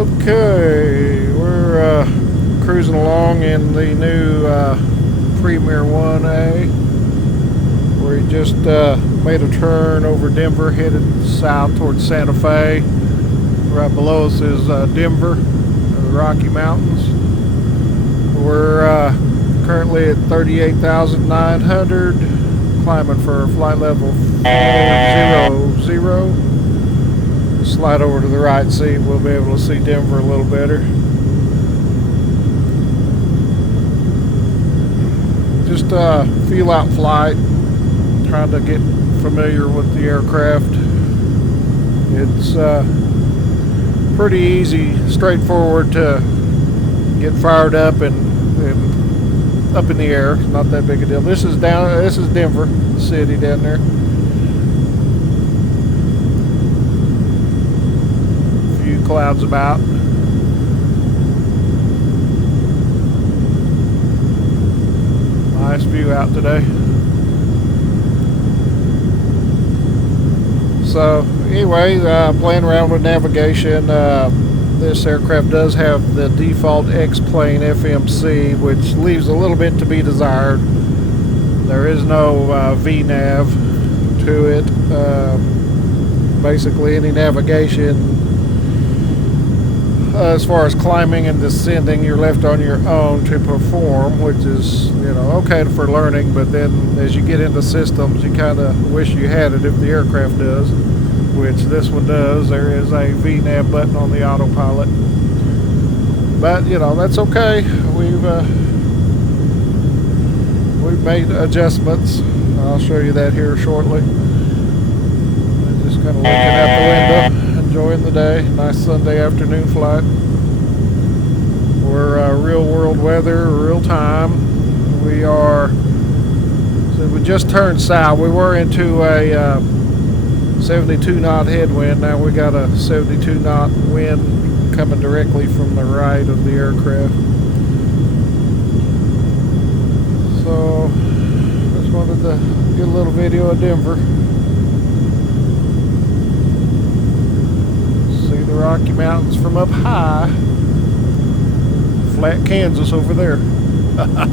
Okay, we're cruising along in the new Premier 1A. We just made a turn over Denver, headed south towards Santa Fe. Right below us is Denver, the Rocky Mountains. We're currently at 38,900, climbing for flight level 400. Slide over to the right seat, we'll be able to see Denver a little better. Just feel out flight, trying to get familiar with the aircraft. It's pretty easy, straightforward to get fired up and up in the air. It's not that big a deal. This is Denver, the city down there. Clouds about. Nice view out today. So anyway, playing around with navigation. This aircraft does have the default X-plane FMC, which leaves a little bit to be desired. There is no VNAV to it. Basically any navigation as far as climbing and descending, you're left on your own to perform, which is, okay for learning, but then as you get into systems, you kind of wish you had it if the aircraft does, which this one does. There is a VNAV button on the autopilot. But, that's okay. We've made adjustments. I'll show you that here shortly. Just kind of looking out the window, enjoying the day. Nice Sunday afternoon flight. We're real world weather, real time. We just turned south. We were into a 72 knot headwind. Now we got a 72 knot wind coming directly from the right of the aircraft. So just wanted to get a little video of Denver. The Rocky Mountains from up high. Flat Kansas over there. I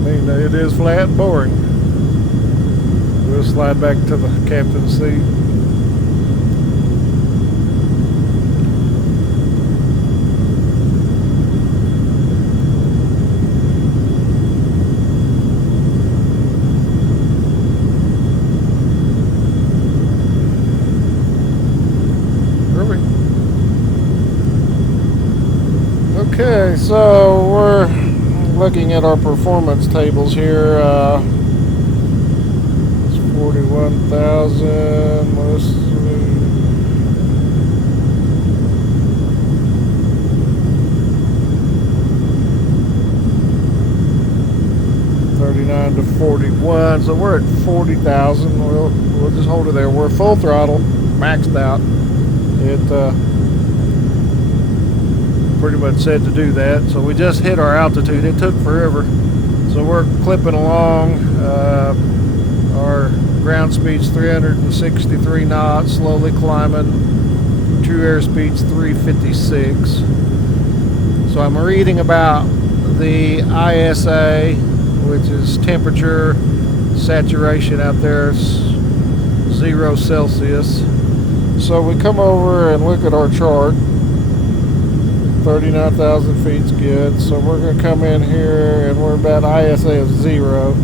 mean, it is flat and boring. We'll slide back to the captain's seat. Okay, so we're looking at our performance tables here. It's 41,000. Let's see. 39 to 41. So we're at 40,000. We'll just hold it there. We're full throttle, maxed out. It pretty much said to do that. So we just hit our altitude. It took forever. So we're clipping along. Our ground speed's 363 knots, slowly climbing. True airspeed's 356. So I'm reading about the ISA, which is temperature, saturation out there. It's 0 Celsius. So we come over and look at our chart. 39,000 feet's good. So we're going to come in here and we're about ISA of 0. A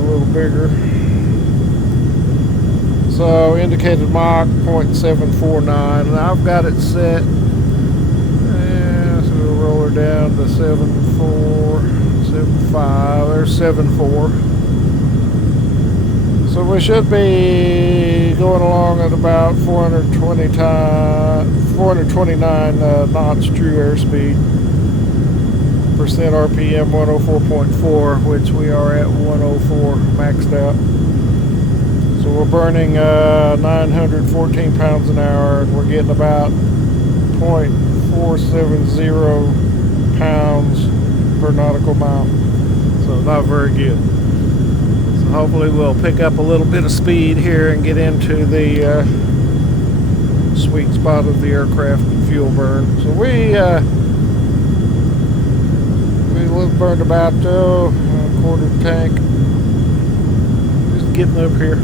little bigger. So indicated Mach 0.749. And I've got it set. So we'll roll her down to 7.4, 7.5. There's 7.4. So we should be going along at about 429 knots true airspeed. Percent RPM 104.4, which we are at 104 maxed out. So we're burning 914 pounds an hour, and we're getting about 0.470 pounds per nautical mile. So not very good. Hopefully we'll pick up a little bit of speed here and get into the sweet spot of the aircraft fuel burn. So we burned about a quarter tank. Just getting up here.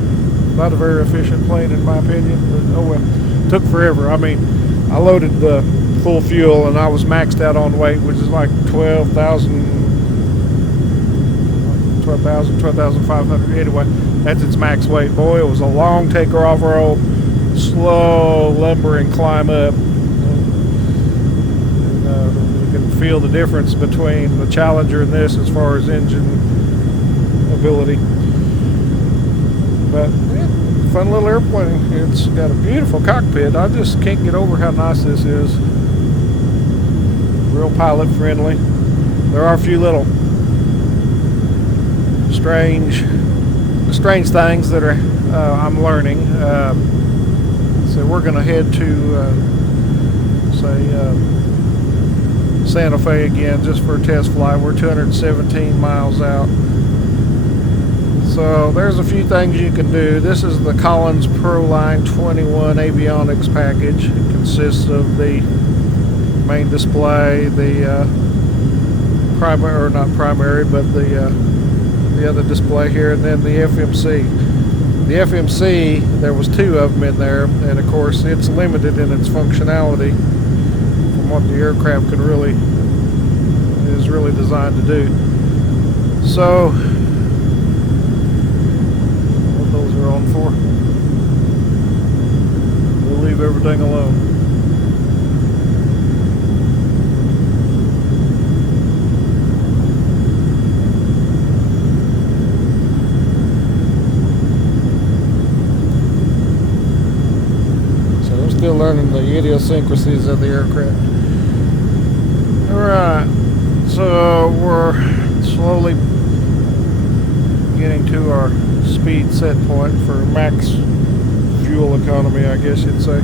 Not a very efficient plane in my opinion, but oh well. Took forever. I mean, I loaded the full fuel and I was maxed out on weight, which is like 12,500. Anyway, that's its max weight. Boy, it was a long takeoff roll, slow lumbering climb up. And you can feel the difference between the Challenger and this as far as engine ability. But yeah, fun little airplane. It's got a beautiful cockpit. I just can't get over how nice this is. Real pilot friendly. There are a few little strange things that are I'm learning. So we're going to head to Santa Fe again just for a test flight. We're 217 miles out. So there's a few things you can do. This is the Collins ProLine 21 avionics package. It consists of the main display, the primary, or not primary, but the other display here, and then the FMC. The FMC, there was two of them in there, and of course it's limited in its functionality from what the aircraft is really designed to do. So what those are on for, we'll leave everything alone. Still learning the idiosyncrasies of the aircraft. Alright, so we're slowly getting to our speed set point for max fuel economy, I guess you'd say.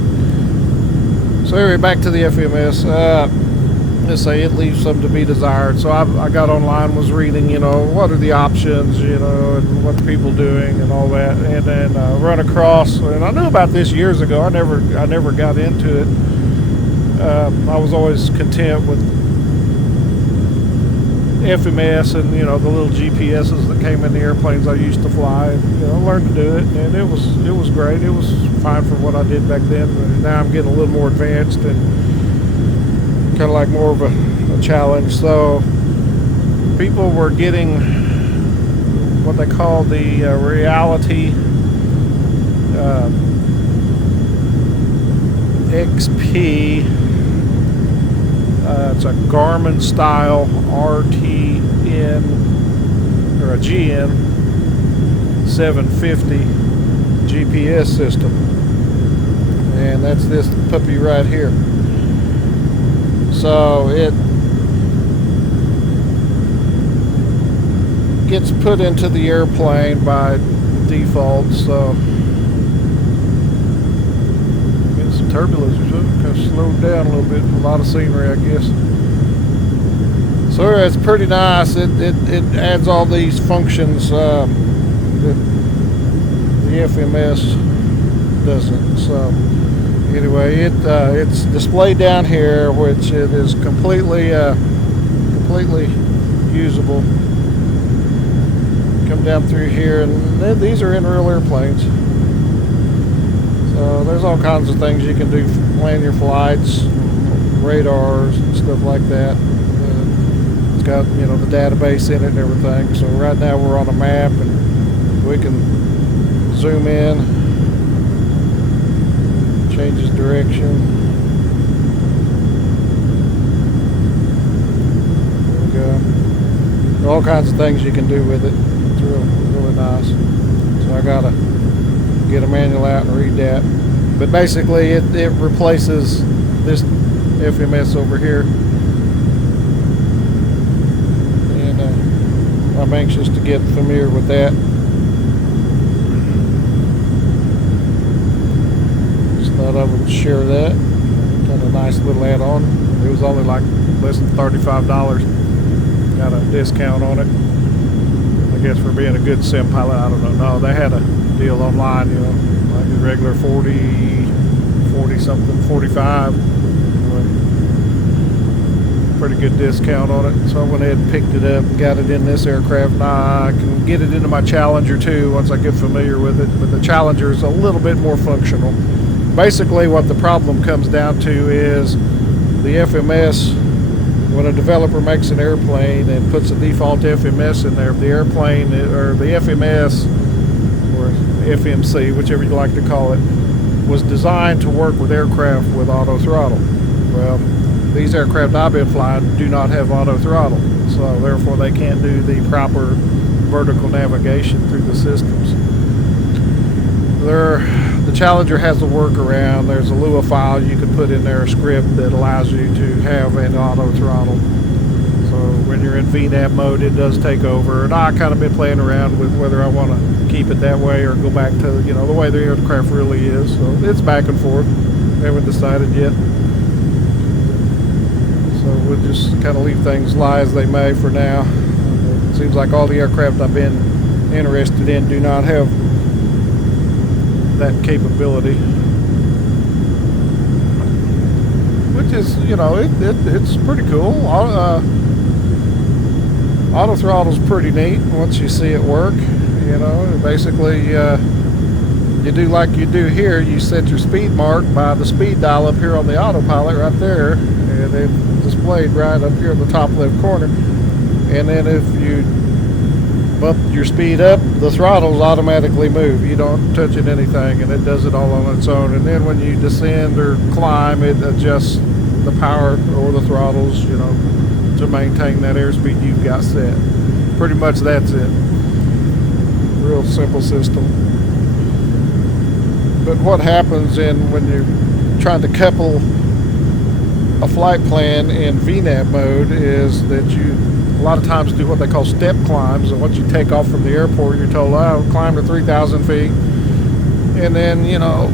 So anyway, back to the FMS. Let's say it leaves some to be desired. So I got online, was reading, what are the options, and what are people doing and all that, and then run across, and I knew about this years ago. I never got into it. I was always content with FMS and the little GPSs that came in the airplanes I used to fly. And, learned to do it, and it was great. It was fine for what I did back then. But now I'm getting a little more advanced and kind of like more of a challenge. So people were getting what they call the Reality XP. It's a Garmin style RTN or a GN 750 GPS system, and that's this puppy right here. So it gets put into the airplane by default. So getting some turbulence or something, kind of slowed down a little bit. A lot of scenery, I guess. So it's pretty nice. It adds all these functions that the FMS doesn't. So anyway, it's displayed down here, which it is completely usable. Come down through here, and these are in real airplanes. So there's all kinds of things you can do, plan your flights, radars and stuff like that. It's got the database in it and everything. So right now we're on a map, and we can zoom in. Changes direction. There we go. All kinds of things you can do with it. It's really nice. So I gotta get a manual out and read that. But basically, it replaces this FMS over here, and I'm anxious to get familiar with that. Thought I would share that. Got a nice little add-on. It was only like less than $35. Got a discount on it, I guess, for being a good sim pilot. I don't know. No, they had a deal online, like the regular $40 40 something, 45. Pretty good discount on it, so I went ahead and picked it up and got it in this aircraft. Now I can get it into my Challenger too once I get familiar with it, but the Challenger is a little bit more functional. Basically what the problem comes down to is the FMS. When a developer makes an airplane and puts a default FMS in there, the airplane, or the FMS or FMC, whichever you like to call it, was designed to work with aircraft with auto throttle. Well, these aircraft I've been flying do not have auto throttle, so therefore they can't do the proper vertical navigation through the systems. The Challenger has a workaround. There's a Lua file you can put in there, a script that allows you to have an auto throttle. So when you're in VNAV mode, it does take over. And I kind of been playing around with whether I want to keep it that way or go back to, you know, the way the aircraft really is. So it's back and forth. Haven't decided yet. So we'll just kind of leave things lie as they may for now. It seems like all the aircraft I've been interested in do not have that capability, which is, you know, it's pretty cool. Auto throttle's pretty neat once you see it work. You know, basically you do like you do here. You set your speed mark by the speed dial up here on the autopilot right there, and it's displayed right up here in the top left corner. And then if you bump your speed up, the throttles automatically move. You don't touch it anything, and it does it all on its own. And then when you descend or climb, it adjusts the power or the throttles, you know, to maintain that airspeed you've got set. Pretty much that's it. Real simple system. But what happens when you're trying to couple a flight plan in VNAV mode is that you a lot of times do what they call step climbs. And once you take off from the airport, you're told, oh, climb to 3,000 feet. And then, you know,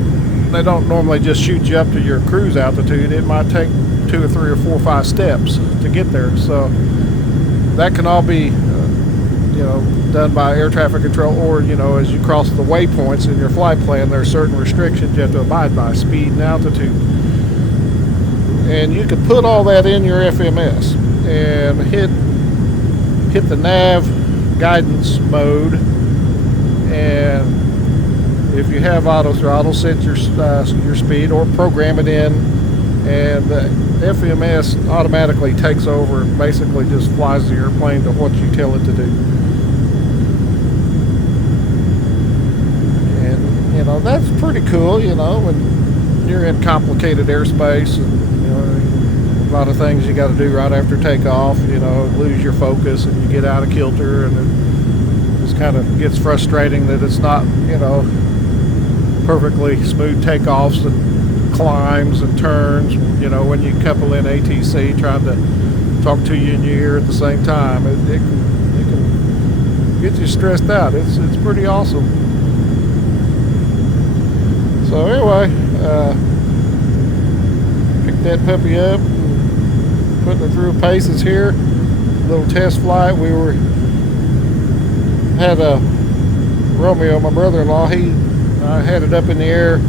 they don't normally just shoot you up to your cruise altitude. It might take 2 or 3 or 4 or 5 steps to get there. So that can all be, you know, done by air traffic control, or, you know, as you cross the waypoints in your flight plan, there are certain restrictions you have to abide by, speed and altitude. And you can put all that in your FMS and hit the nav guidance mode, and if you have auto throttle, set your speed or program it in, and the FMS automatically takes over and basically just flies the airplane to what you tell it to do. And, you know, that's pretty cool, you know, when you're in complicated airspace, and, you know, a lot of things you got to do right after takeoff, you know, lose your focus and you get out of kilter, and it just kind of gets frustrating that it's not, you know, perfectly smooth takeoffs and climbs and turns, you know, when you couple in ATC trying to talk to you in your ear at the same time. It can get you stressed out. It's pretty awesome. So anyway, picked that puppy up, putting it through paces here. Little test flight. We had a Romeo, my brother-in-law. I had it up in the air,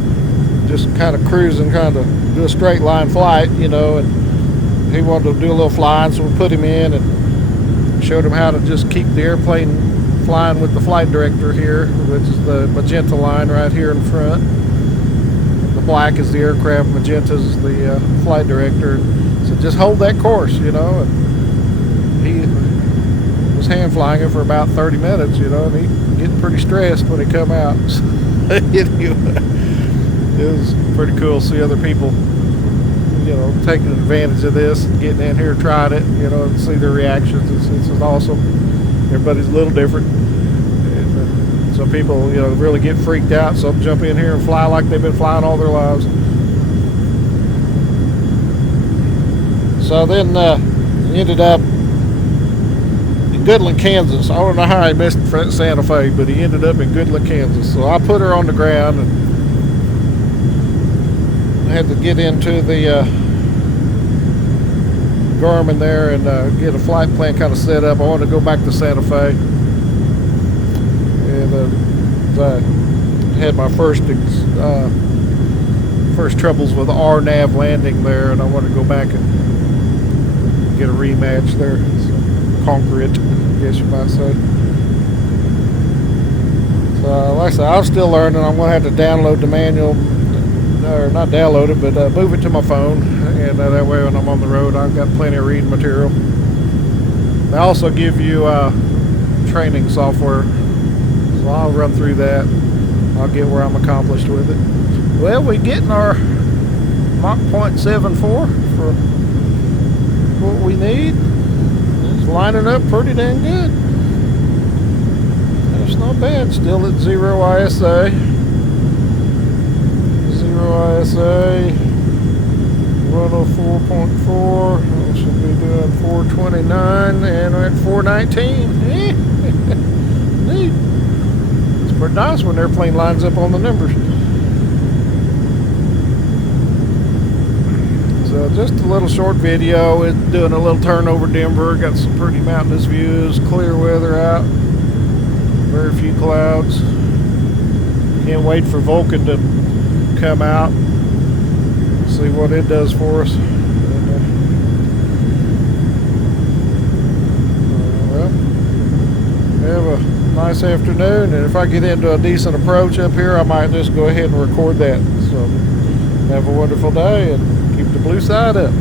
just kind of cruising, trying to do a straight line flight, you know, and he wanted to do a little flying, so we put him in and showed him how to just keep the airplane flying with the flight director here, which is the magenta line right here in front. The black is the aircraft, magenta is the flight director. So just hold that course, you know, and he was hand flying it for about 30 minutes, you know, and he getting pretty stressed when he come out. Anyway, it was pretty cool to see other people, you know, taking advantage of this and getting in here, trying it, you know, and see their reactions. It's awesome. Everybody's a little different. And some people, you know, really get freaked out. Some jump in here and fly like they've been flying all their lives. So then ended up in Goodland, Kansas. I don't know how he missed Santa Fe, but he ended up in Goodland, Kansas. So I put her on the ground and I had to get into the Garmin there and get a flight plan kind of set up. I wanted to go back to Santa Fe, and I had my first first troubles with RNAV landing there, and I want to go back and get a rematch there. So, conquer it, I guess you might say. So, like I said, I'm still learning. I'm going to have to download the manual, or not download it, but move it to my phone, and that way when I'm on the road, I've got plenty of reading material. They also give you training software, so I'll run through that. I'll get where I'm accomplished with it. Well, we're getting our Mach 0.74 for what we need. It's lining up pretty dang good. It's not bad. Still at 0 ISA. 0 ISA. 104.4. We should be doing 429, and we're at 419. Neat. It's pretty nice when the airplane lines up on the numbers. So just a little short video. It's doing a little turn over Denver. Got some pretty mountainous views. Clear weather out. Very few clouds. Can't wait for Vulcan to come out. See what it does for us. Well, have a nice afternoon, and if I get into a decent approach up here, I might just go ahead and record that. So have a wonderful day, and keep the blue side up.